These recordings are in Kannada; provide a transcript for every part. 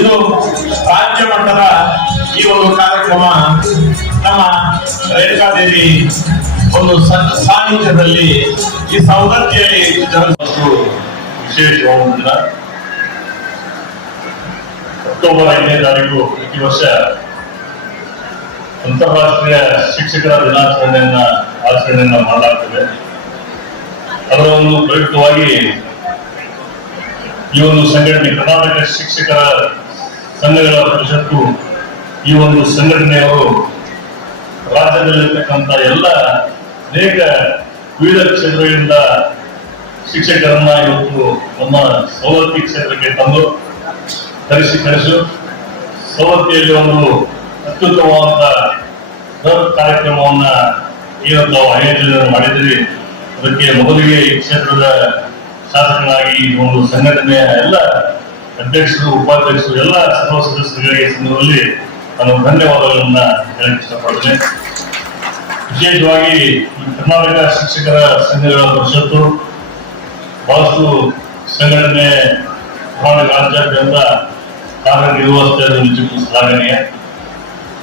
ಇದು ರಾಜ್ಯ ಮಟ್ಟದ ಈ ಒಂದು ಕಾರ್ಯಕ್ರಮ ನಮ್ಮ ರೇಣುಕಾದೇವಿ ಒಂದು ಸಾನ್ನಿಧ್ಯದಲ್ಲಿ ಈ ಸೌಲಭ್ಯದಲ್ಲಿ ಜರುಗಿಸುವುದು ವಿಶೇಷವಾಗುವುದಿಲ್ಲ ಅಕ್ಟೋಬರ್ ಐದನೇ ತಾರೀಕು ಈ ವರ್ಷ ಅಂತಾರಾಷ್ಟ್ರೀಯ ಶಿಕ್ಷಕರ ದಿನಾಚರಣೆಯನ್ನ ಆಚರಣೆಯನ್ನ ಮಾಡಲಾಗ್ತದೆ. ಅದರ ಒಂದು ಪ್ರಯುಕ್ತವಾಗಿ ಈ ಒಂದು ಸಂಘಟನೆ ಕರ್ನಾಟಕ ಶಿಕ್ಷಕರ ಸಂಘಗಳ ಪರಿಷತ್ತು ಈ ಒಂದು ಸಂಘಟನೆಯವರು ರಾಜ್ಯದಲ್ಲಿರ್ತಕ್ಕಂಥ ಎಲ್ಲ ಅನೇಕ ವಿವಿಧ ಕ್ಷೇತ್ರಗಳಿಂದ ಶಿಕ್ಷಕರನ್ನ ಇವತ್ತು ನಮ್ಮ ಸವಲತ್ತಿ ಕ್ಷೇತ್ರಕ್ಕೆ ತಂದು ಕರೆಸಿ ಕರೆಸು ಸವಲತ್ತಿಯಲ್ಲಿ ಒಂದು ಅತ್ಯುತ್ತಮವಾದ ಕಾರ್ಯಕ್ರಮವನ್ನ ಏನು ತಾವು ಆಯೋಜನೆ ಮಾಡಿದ್ರಿ ಅದಕ್ಕೆ ಮೊದಲಿಗೆ ಈ ಕ್ಷೇತ್ರದ ಶಾಸಕನಾಗಿ ಈ ಒಂದು ಸಂಘಟನೆಯ ಎಲ್ಲ ಅಧ್ಯಕ್ಷರು, ಉಪಾಧ್ಯಕ್ಷರು, ಎಲ್ಲ ಸರ್ವ ಸದಸ್ಯರಿಗೆ ಸಂದರ್ಭದಲ್ಲಿ ನಾನು ಧನ್ಯವಾದಗಳನ್ನ ಹೇಳಕ್ಕೆ ಇಷ್ಟಪಡ್ತೇನೆ. ವಿಶೇಷವಾಗಿ ಕರ್ನಾಟಕ ಶಿಕ್ಷಕರ ಸಂಘಗಳ ಪರಿಷತ್ತು, ಬಹಳಷ್ಟು ಸಂಘಟನೆ ಕರ್ನಾಟಕ ರಾಜ್ಯಾದ್ಯಂತ ಕಾರ್ಯನಿರ್ವಹಿಸ್ತಾ ನಿಜಕ್ಕೂ ಶ್ಲಾಘನೀಯ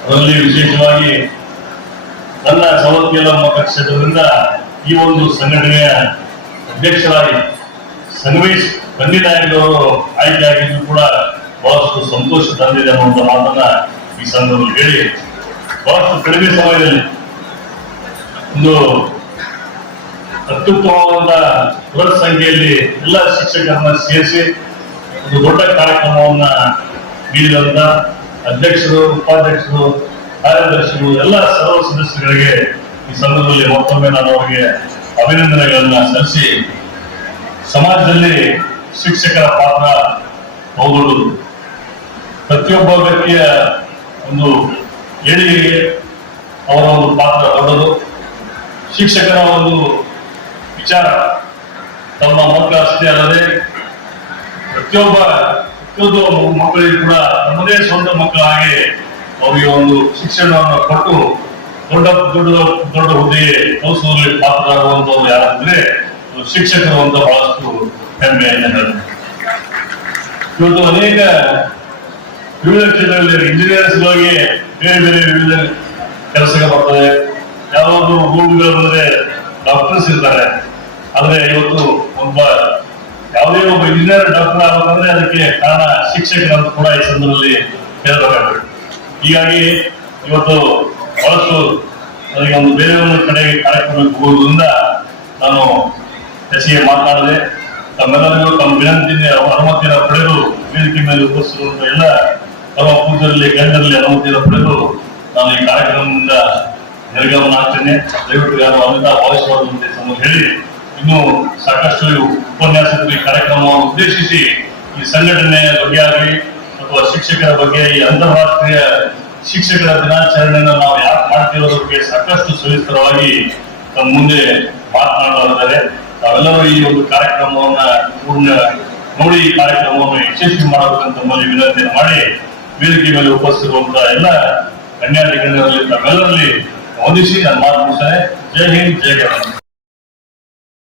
ಅದರಲ್ಲಿ ವಿಶೇಷವಾಗಿ ನನ್ನ ಸವಲತ್ತಿಯಲ್ಲ ಮತಕ್ಷೇತ್ರದಿಂದ ಈ ಒಂದು ಸಂಘಟನೆಯ ಅಧ್ಯಕ್ಷರಾಗಿ ಸಂಗಮೇಶ್ ಆಯ್ಕೆ ಆಗಿದ್ದು ಕೂಡ ಬಹಳಷ್ಟು ಸಂತೋಷ ತಂದಿದೆ ಅನ್ನುವಂಥ ಮಾತನ್ನ ಈ ಸಂದರ್ಭದಲ್ಲಿ ಹೇಳಿ ಬಹಳಷ್ಟು ಕಡಿಮೆ ಸಮಯದಲ್ಲಿ ಒಂದು ಅತ್ಯುತ್ತಮವಾದ ಬೃಹತ್ ಸಂಖ್ಯೆಯಲ್ಲಿ ಎಲ್ಲ ಶಿಕ್ಷಕರನ್ನ ಸೇರಿಸಿ ಒಂದು ದೊಡ್ಡ ಕಾರ್ಯಕ್ರಮವನ್ನ ನೀಡಿದಂತ ಅಧ್ಯಕ್ಷರು, ಉಪಾಧ್ಯಕ್ಷರು, ಕಾರ್ಯದರ್ಶಿಗಳು, ಎಲ್ಲ ಸರ್ವ ಸದಸ್ಯರಿಗೆ ಈ ಸಂದರ್ಭದಲ್ಲಿ ಮತ್ತೊಮ್ಮೆ ನಾನು ಅವರಿಗೆ ಅಭಿನಂದನೆಗಳನ್ನ ಸಲ್ಲಿಸಿ ಸಮಾಜದಲ್ಲಿ ಶಿಕ್ಷಕರ ಪಾತ್ರ ಬಹುದೊಡ್ಡದು. ಪ್ರತಿಯೊಬ್ಬ ವ್ಯಕ್ತಿಯ ಒಂದು ಏಳಿಗೆಗೆ ಅವರ ಒಂದು ಪಾತ್ರ ದೊಡ್ಡದು. ಶಿಕ್ಷಕರ ಒಂದು ವಿಚಾರ ತಮ್ಮ ಮಕ್ಕಳ ಅಷ್ಟೇ ಅಲ್ಲದೆ ಪ್ರತಿಯೊಬ್ಬ, ಪ್ರತಿಯೊಂದು ಮಕ್ಕಳಿಗೆ ಕೂಡ ತಮ್ಮದೇ ಸ್ವಂತ ಮಕ್ಕಳಾಗಿ ಅವರಿಗೆ ಒಂದು ಶಿಕ್ಷಣವನ್ನು ಕೊಟ್ಟು ದೊಡ್ಡ ದೊಡ್ಡ ದೊಡ್ಡ ಹುದ್ದೆಗೆ ಕಲಿಸುವಲ್ಲಿ ಪಾತ್ರರಾಗುವಂತವ್ರು ಯಾರಂದ್ರೆ ಶಿಕ್ಷಕರು ಅಂತ ಬಹಳಷ್ಟು ಅಂತ ಹೇಳ್ತಾರೆ. ಇವತ್ತು ಅನೇಕ ವಿವಿಧ ಕ್ಷೇತ್ರಗಳಲ್ಲಿ ಇಂಜಿನಿಯರ್ಸ್ಗಳಿಗೆ ಬೇರೆ ಬೇರೆ ವಿವಿಧ ಕೆಲಸಗಳು ಬರ್ತದೆ. ಯಾವಾಗಲೂ ಭೂಮಿಗಳ ಬಂದ್ರೆ ಡಾಕ್ಟರ್ಸ್ ಇರ್ತಾರೆ. ಆದರೆ ಇವತ್ತು ಒಬ್ಬ ಯಾವುದೇ ಒಬ್ಬ ಇಂಜಿನಿಯರ್ ಡಾಕ್ಟರ್ ಆಗಬೇಕಂದ್ರೆ ಅದಕ್ಕೆ ಕಾರಣ ಶಿಕ್ಷಕರಂತ ಕೂಡ ಈ ಸಂದರ್ಭದಲ್ಲಿ ಹೇಳಬೇಕಾಗ್ತದೆ. ಹೀಗಾಗಿ ಇವತ್ತು ಬಹಳಷ್ಟು ನನಗೆ ಒಂದು ಬೇರೆ ಒಂದು ಕಡೆಗೆ ಕಾರ್ಯಕ್ರಮಕ್ಕೆ ಹೋಗುವುದರಿಂದ ನಾನು ಹೆಚ್ಚಿಗೆ ಮಾತನಾಡದೆ ತಮ್ಮೆಲ್ಲರಿಗೂ ತಮ್ಮ ವಿನಂತಿಯ ಅನುಮತಿಯನ್ನು ಪಡೆದು ವೇದಿಕೆ ಮೇಲೆ ಉಪಸ್ಥಿರುವಂತ ಎಲ್ಲ ತಮ್ಮ ಪೂಜರಲ್ಲಿ ಗಂಡರಲ್ಲಿ ಅನುಮತಿಯನ್ನು ಪಡೆದು ನಾನು ಈ ಕಾರ್ಯಕ್ರಮದಿಂದ ನಿರ್ಗಮನ ಆಗ್ತೇನೆ. ದಯವಿಟ್ಟು ಯಾರು ಅಮಿತಾ ಭಾವಿಸುವಂತೆ ಹೇಳಿ, ಇನ್ನು ಸಾಕಷ್ಟು ಉಪನ್ಯಾಸಕರು ಕಾರ್ಯಕ್ರಮವನ್ನು ಉದ್ದೇಶಿಸಿ ಈ ಸಂಘಟನೆಯ ಬಗ್ಗೆ ಆಗಲಿ ಅಥವಾ ಶಿಕ್ಷಕರ ಬಗ್ಗೆ ಈ ಅಂತಾರಾಷ್ಟ್ರೀಯ ಶಿಕ್ಷಕರ ದಿನಾಚರಣೆಯನ್ನು ನಾವು ಯಾಕೆ ಮಾಡ್ತಿರೋದ್ರ ಬಗ್ಗೆ ಸಾಕಷ್ಟು ಸವಿಸ್ತರವಾಗಿ ತಮ್ಮ ಮುಂದೆ ಮಾತನಾಡಲಿದ್ದಾರೆ ತಾವೆಲ್ಲರೂ ಈ ಒಂದು ಕಾರ್ಯಕ್ರಮವನ್ನ ಪೂರ್ಣ ನೋಡಿ ಈ ಕಾರ್ಯಕ್ರಮವನ್ನು ಯಶಸ್ವಿ ಮಾಡಬೇಕಂತ ತಮ್ಮಲ್ಲಿ ವಿನಂತಿಯನ್ನು ಮಾಡಿ ವೇದಿಕೆ ಮೇಲೆ ಉಪಸ್ಥಿರುವಂತಹ ಎಲ್ಲ ಕನ್ಯಾಧಿಕಾರಿಗಳಲ್ಲಿ ತಾವೆಲ್ಲರಲ್ಲಿ ವಂದಿಸಿ ನಾನು ಮಾತು ಮುಗಿಸ್ತೇನೆ. ಜೈ ಹಿಂದ್, ಜೈ ಕರ್ನಾಟಕ